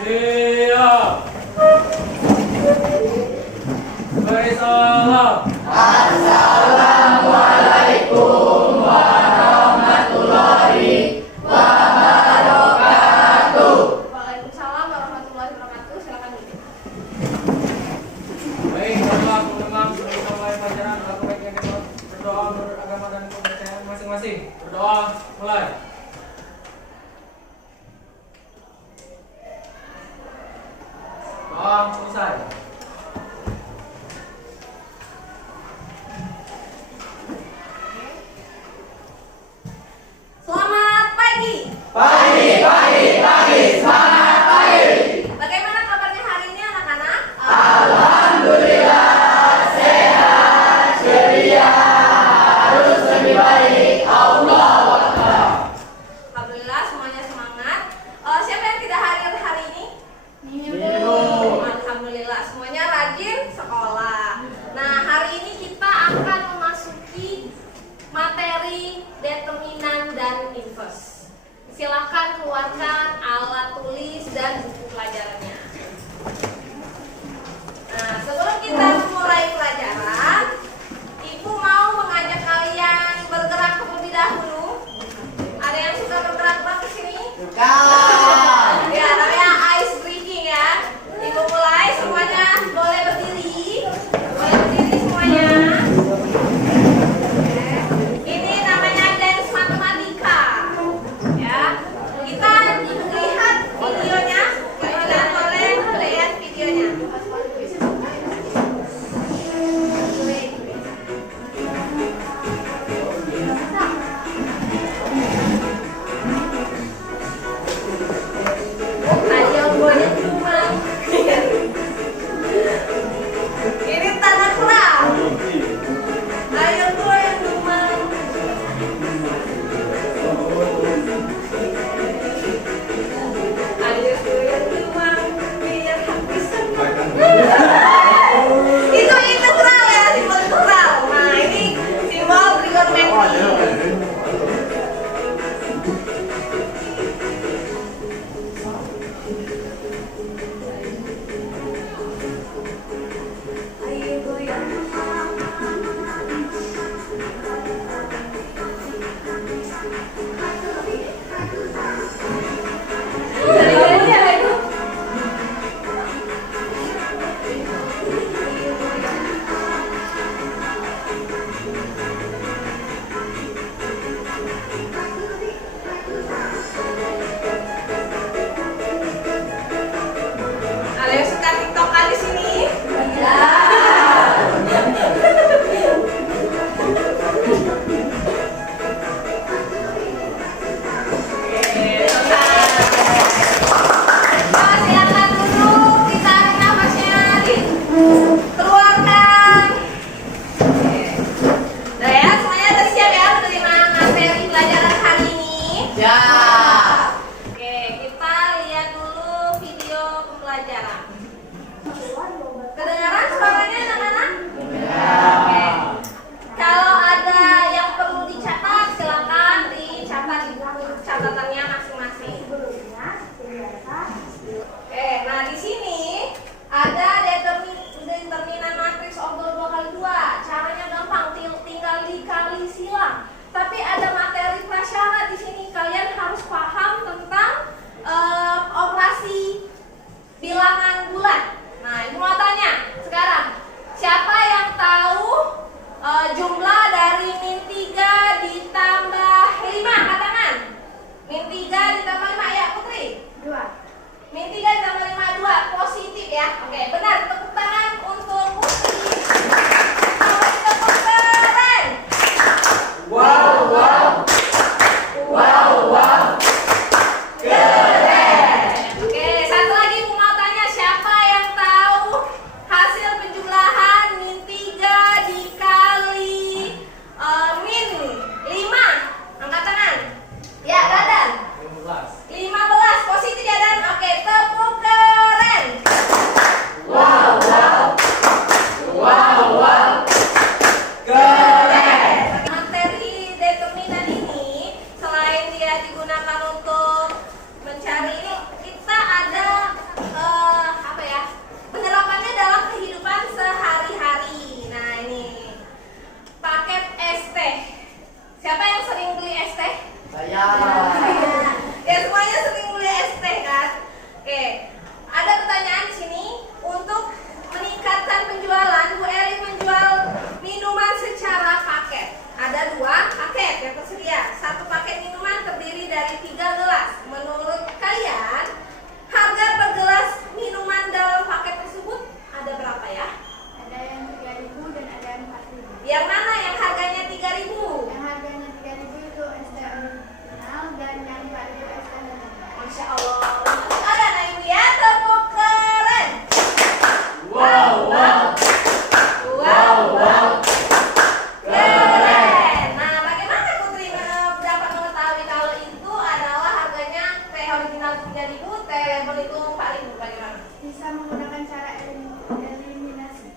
Siap. Beri salam. Assalamualaikum warahmatullahi wabarakatuh. Waalaikumsalam warahmatullahi wabarakatuh. Silakan duduk. Baik, bapak pendengar sebelum kita mulai pelajaran, aku baiknya kita berdoa menurut agama dan kepercayaan masing-masing. Berdoa, mulai. Doa selesai. Selamat pagi. Pagi, semangat pagi. Bagaimana kabarnya hari ini anak-anak? Alhamdulillah sehat, ceria, harus lebih baik. Allahu Akbar. Alhamdulillah semuanya semangat. Siapa yang tidak hadir hari ini? Minum. Alhamdulillah semuanya rajin sekolah. Nah, hari ini kita akan memasuki materi determinan dan inverse. Silakan keluarkan alat tulis dan buku pelajarannya. Nah, sebelum kita memulai pelajaran, Ibu mau mengajak kalian bergerak terlebih dahulu. Ada yang suka bergerak-gerak ke sini? Ya, namanya ice breaking ya. Ibu mulai, semuanya boleh berdiri. Boleh berdiri semuanya. Ini namanya dance matematika. Ya. Kita lihat videonya. Kalian boleh lihat videonya. Ayo goyang cuma. Ini tanah keram. Ayo goyang cuma. Ayo goyang cuma. Biar hati senang. Itu integral ya, simbol integral. Nah, ini simbol trigonometri. Ayo goyang Ada yang suka tiktokan di sini? Silakan duduk, ditarik nafasnya, dikeluarkan. Udah ya, semuanya udah siap ya menerima materi pelajaran hari ini? Ya. Oke, kita lihat dulu video pembelajaran. Kedengaran suaranya anak-anak? Oke. Kalau ada yang perlu dicatat, silakan dicatat di buku catatannya masing-masing. Oke, nah di sini ada determinan matriks order 2x2. Caranya gampang, tinggal dikali silang. Tapi ada materi prasyarat di sini. Kalian harus paham tentang operasi bilangan bulat. Nah, Ibu mau tanya sekarang, siapa yang tahu jumlah dari min 3 ditambah 5? Angkat tangan. Min 3 ditambah 5, ya Putri? 2. Min 3 ditambah 5, 2. Positif ya. Oke, benar. Tepuk tangan untuk Putri. Selamat tepuk keren. Wow, wow. Wow, wow. Keren. Oke, satu lagi Ibu mau tanya, siapa yang tahu hasil penjumlahan min 3 dikali min 5? Angkat tangan. Ya, Dadan. 15 positif ya Dan. Oke, tepuk keren. Wow, wow. Wow, wow. Keren. Materi determinan ini selain dia digunakan untuk mencari ini, kita ada Saya. Ya semuanya sering kuliah ST kan? Oke, ada pertanyaan di sini. Untuk meningkatkan penjualan, Bu Eri menjual minuman secara paket. Ada 2 paket yang tersedia. 1 paket minuman terdiri dari 3 gelas. Menurut kalian, harga per gelas minuman dalam paket tersebut ada berapa ya? Ada yang 3.000 dan ada yang 4.000. Yang mana yang harganya 3.000? Yang harganya 3.000 itu ST original dan yang 4.000 ST original. Masya Allah. Ada Ibu ya, tepuk keren. Wow, wow. Wow, wow. Keren. Nah, bagaimana Putri dapat mengetahui kalau itu adalah harganya teh original 3.000, teh label itu 4.000? Bagaimana? Bisa menggunakan cara eliminasi.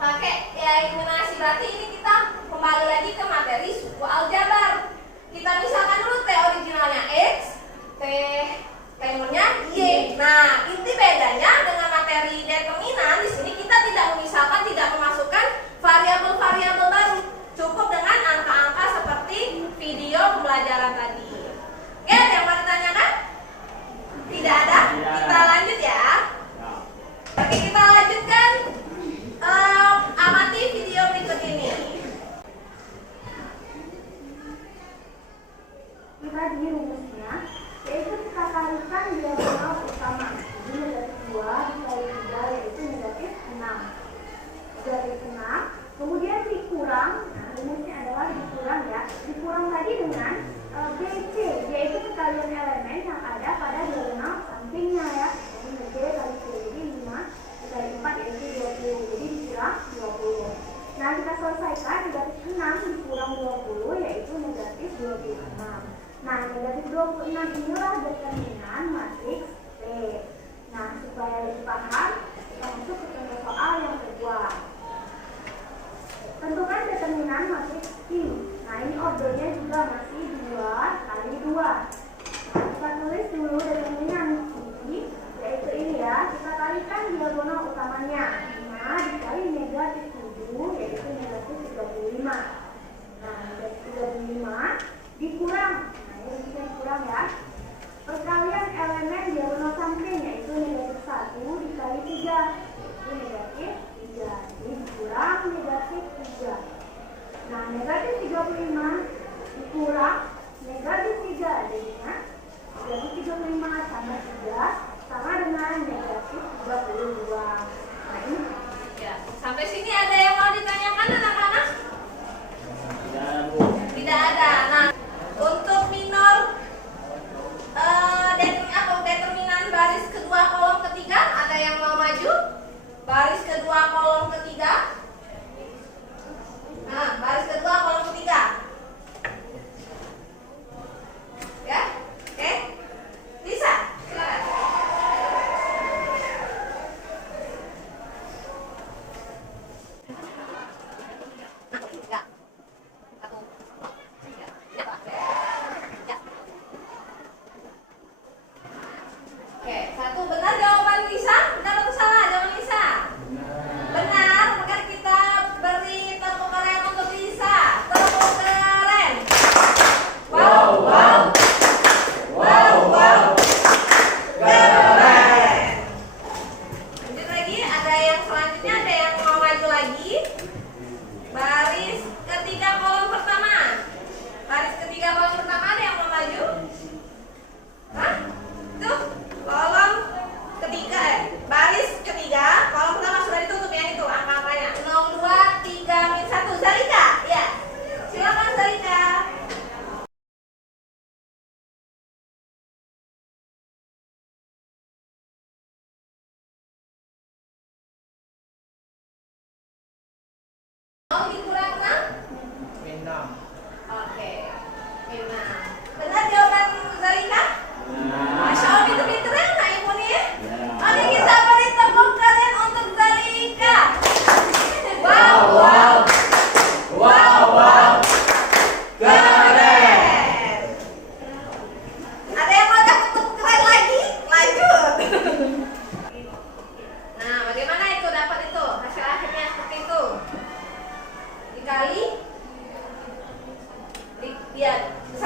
Pakai ya eliminasi. Berarti ini kita kembali lagi ke materi suku aljabar. Kita misalkan dulu teh originalnya X, teh lainnya Y. Nah, inti bedanya dengan materi determinan di sini kita tidak memisahkan, tidak memasukkan variabel-variabel baru. Cukup dengan angka-angka seperti video pembelajaran tadi. Oke, ada yang mau ditanyakan? Tidak ada? Kita lanjut ya. Oke, kita lanjutkan. Amati video berikut ini. Kita di rumusnya, yaitu kita kalikan diagonal utama. Jadi negatif 2 dikali 3 yaitu negatif 6. Negatif 6, kemudian dikurang, nah rumusnya adalah dikurang ya. Dikurang tadi dengan BC, yaitu sekalian elemen yang ada pada diagonal sampingnya ya. Jadi BC kali C, jadi 5 dikali 4 yaitu 20, jadi dikurang 20. Nah kita selesaikan, negatif 6 dikurang 20 yaitu negatif 26. Nah, negatif 26 inilah determinan matriks P. Nah, supaya lebih paham, kita masuk ke contoh soal yang kedua. Tentukan determinan matriks Q. Nah, ini ordernya juga masih 2 kali 2. Nah, kita tulis dulu determinan Q, yaitu ini ya. Kita kalikan diagonal utamanya. 5 dikali negatif 7, yaitu negatif 35. Nah, negatif 35 dikurang. Ini bisa dikurang ya. Perkalian elemen diagonal samping yaitu negatif 1 dikali 3 itu negatif 3. Ini dikurang negatif 3. Nah negatif 35 dikurang negatif 3 jadinya negatif 35 tambah 3 sama dengan negatif 22. Nah ini Ya, sampai sini ada yang mau ditanyakan anak-anak? Tidak ada. Nah, untuk minor determinan baris kedua kolom ketiga, ada yang mau maju? Baris kedua kolom ketiga. Nah, baris kedua kolom ketiga.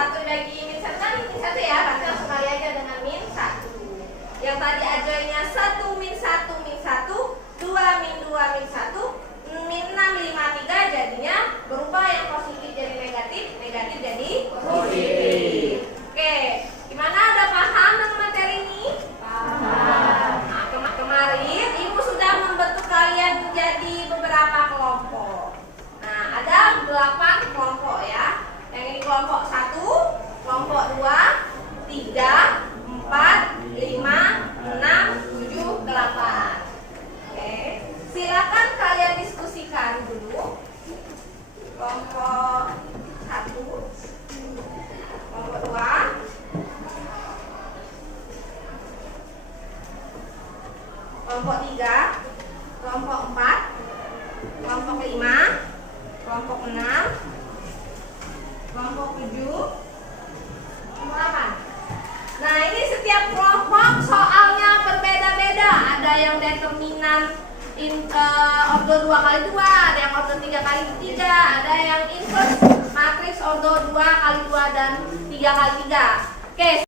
1 dibagi min 1 kan min 1 ya, berarti langsung kali aja dengan min 1. Yang tadi ajoynya 1 min 1 min 1, 2 min 2 min 1, min 6 5 3, jadinya berubah yang positif jadi negatif, negatif jadi positif. Oke, gimana, udah paham dengan materi ini? Paham. Nah, kemarin ibu sudah membentuk kalian menjadi beberapa kelompok. Nah, ada 8 kelompok ya. Yang ini kelompok 1, kelompok 2, 3, 4, 5, 6, 7, 8. Oke, silakan kalian diskusikan dulu. Kelompok 1, kelompok 2, kelompok 3, kelompok 4, kelompok 5, kelompok 6, kelompok 7, kelompok 8. Nah, ini setiap kelompok soalnya berbeda-beda. Ada yang determinan ordo 2 kali 2, ada yang ordo 3 kali 3, ada yang inverse matriks ordo 2 kali 2 dan 3 kali 3. Oke.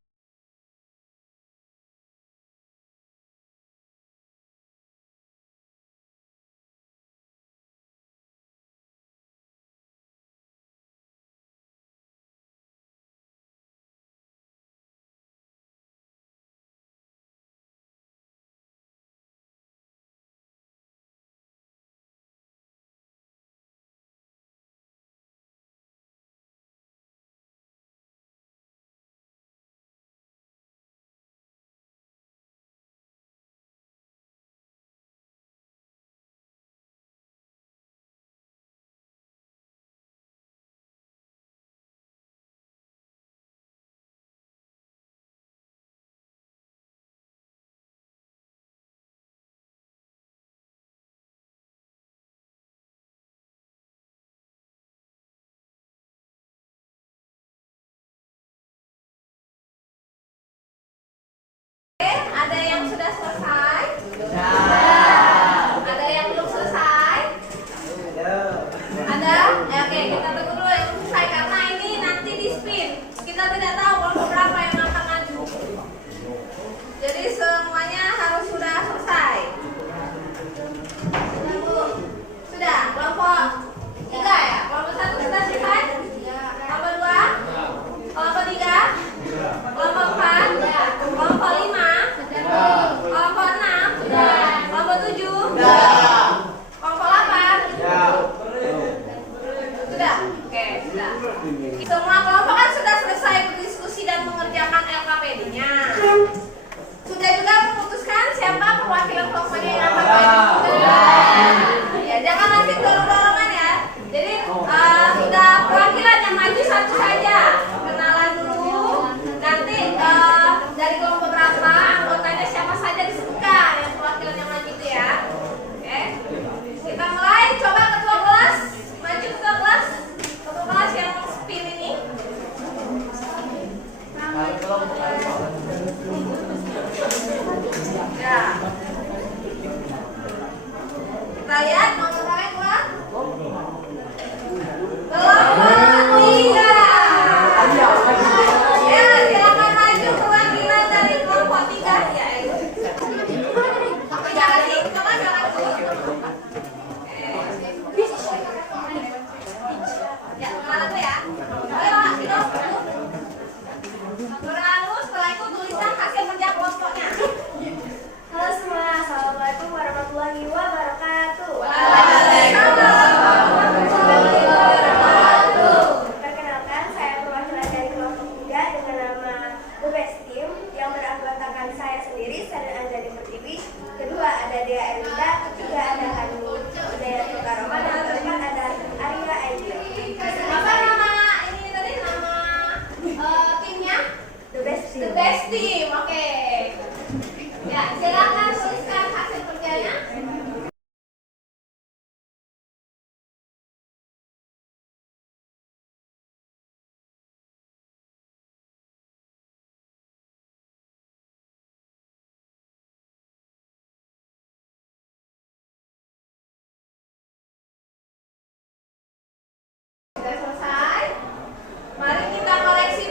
Ada yang sudah selesai? Ada yang belum selesai? Ada? Ya, oke, kita tunggu dulu yang belum selesai karena ini nanti di spin. Kita tidak tahu kelompok berapa yang akan maju. Jadi semuanya harus sudah selesai. Sudah, kelompok 3 ya? Kelompok 1 sudah selesai? Kelompok 2? Kelompok 3? Kelompok 4? Kelompok 5? Kelompok 6? Kelompok 7? Kelompok 8? Sudah? Oke, sudah. Semua kelompok kan sudah selesai berdiskusi dan mengerjakan LKPD-nya. Sudah juga memutuskan siapa perwakilan kelompoknya yang akan maju. Ya, jangan nanti dorong-dorongan ya. Jadi sudah perwakilan yang maju satu saja. Kenalan dulu. Nanti dari kelompok berapa anggotanya siapa saja disebutkan yang perwakilan yang maju itu ya. Oke. Kita mulai. Coba ketua kelas maju, ketua kelas. Ketua kelas yang spin ini. Ya. Kita lihat nomor berapa yang keluar? Kelompok 3. Ya, silakan maju perwakilan dari kelompok 3. Ya, jangan sih, coba jangan dulu. Ya, kemana tuh ya? Ayo, hidup. Berlalu, setelah itu tulisan hasil kerja kelompoknya. Halo semua, assalamualaikum warahmatullahi wabarakatuh. Perkenalkan, saya perwakilan dari kelompok 3 dengan nama The Best Team yang beranggotakan saya sendiri, Saren Anjani Pertiwi. Kedua ada Dea Erwinda, ketiga ada Hani Dea Tukaroma, dan keempat ada Arya Aidil. Apa nama ini tadi, nama timnya? The Best Team. The Best Team, oke. Ya, silakan tuliskan hasil kerjanya. Sudah selesai. Mari kita koleksi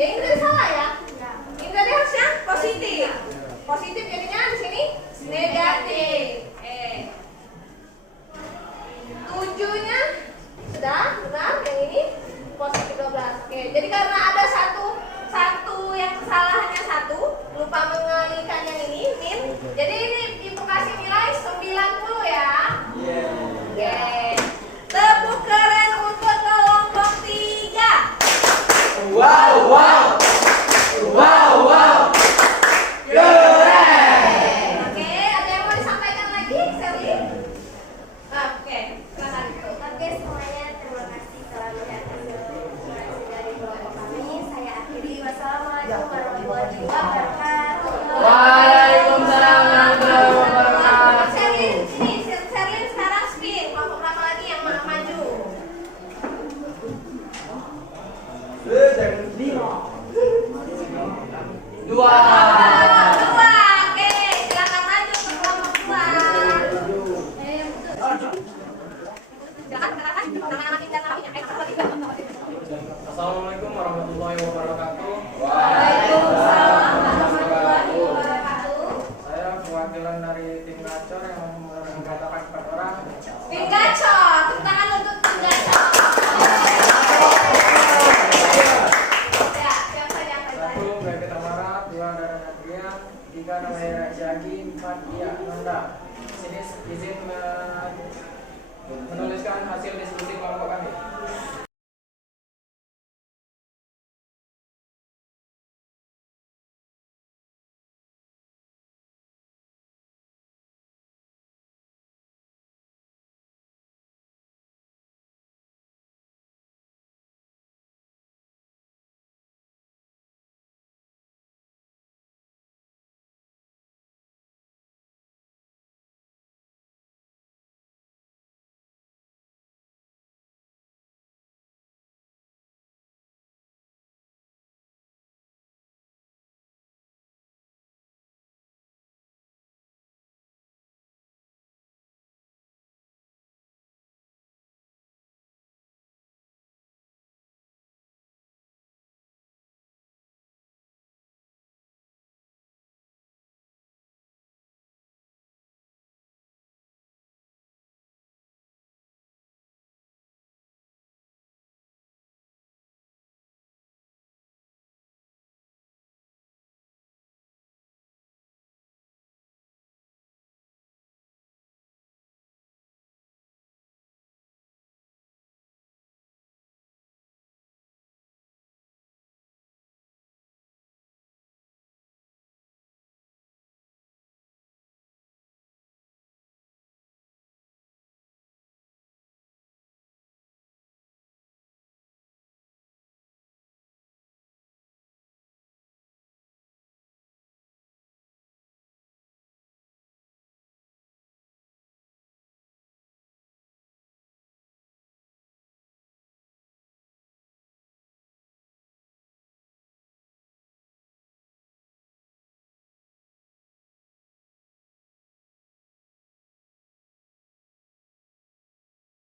Jadi ini tadi salah ya? Ya. Ini tadi harusnya positif. Positif jadinya di sini negatif. 7-nya sudah benar, yang ini positif 12. Oke, jadi karena ada satu yang kesalahannya satu, lupa mengalihkan yang ini min. Jadi ini ibu kasih nilai 90 ya. Oke. Tepuk keren untuk kelompok 3. Wow, wow. Wow, wow. Keren. Oke, ada yang mau disampaikan lagi, Sally? Oke, silakan. Oke semuanya, terima kasih telah melihat hasil dari kelompok kami. Saya akhiri. Wassalamualaikum warahmatullahi wabarakatuh. Waalaikumsalam warahmatullahi wabarakatuh. Sherlyn, sini, Sherlyn sekarang spin. Kelompok berapa lagi yang maju? Dua. Dua. Oke, silakan maju ke kelompok 2. Silakan, nama-nama tim dan namanya. Assalamualaikum warahmatullahi wabarakatuh. Waalaikumsalam warahmatullahi wabarakatuh. Saya perwakilan dari tim Gacor yang mengatakan 4 orang. Tim Gacor, tepuk tangan untuk tim Gacor. Ya, siapa saja yang terbaik? 1 Bebe Tamara, 2 Dara Nadrian, 3 Namaya Syagi, 4 Dia Nanda. Sini izin menuliskan hasil diskusi kelompok kami.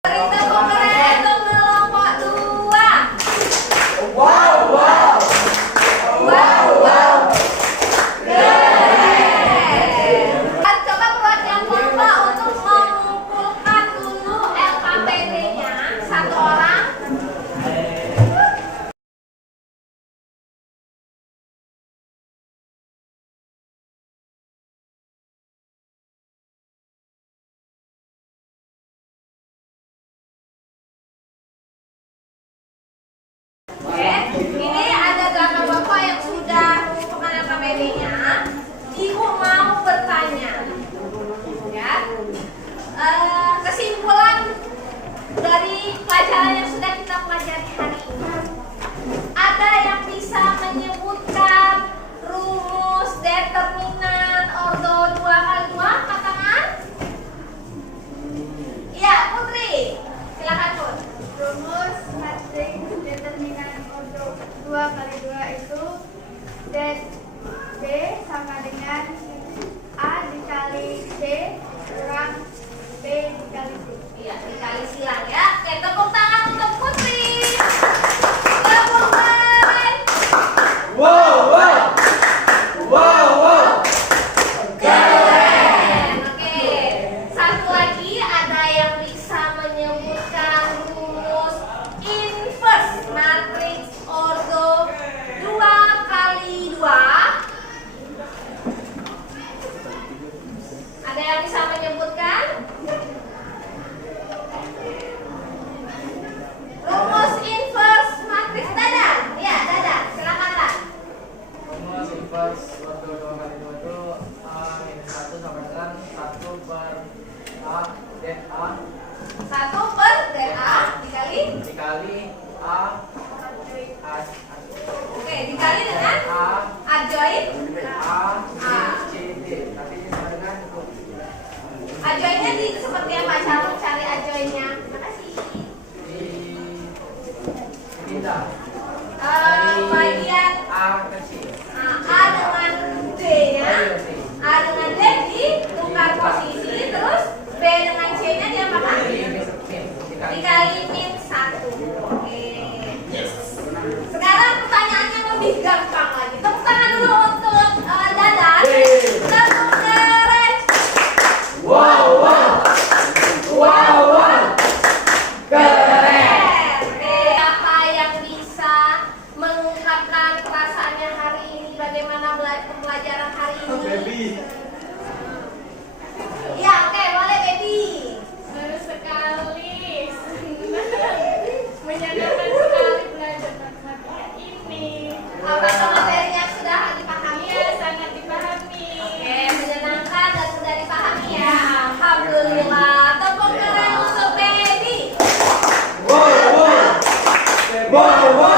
Kita keren untuk kelompok 2. Wow, wow. Wow, wow. Keren. Coba perwakilan kelompok untuk mengumpulkan dulu LKPD-nya satu orang. Oke, ini ada 8 bapak yang sudah mengumpulkan LKPD-nya. Ibu mau bertanya, ya, kesimpulan dari pelajaran yang sudah kita pelajari hari ini. Ada yang bisa menyebutkan rumus determinan ordo 2 kali 2? Angkat tangan. Iya, Putri. Silakan, Put. Rumus matriks determinan untuk 2 kali 2 itu D sama dengan A dikali C kurang B dikali C. Iya, dikali silang ya. Oke, tepuk tangan untuk Putri. Tepuk tangan. bagaimana pembelajaran hari ini? Baby. Ya, oke, boleh baby. Seru sekali. Menyenangkan sekali belajar matematika ini. Apakah materinya sudah dipahami? Iya, sangat dipahami. Oke, menyenangkan dan sudah dipahami ya. Alhamdulillah. Tepuk tangan untuk baby. Wow, wow. Wow, wow.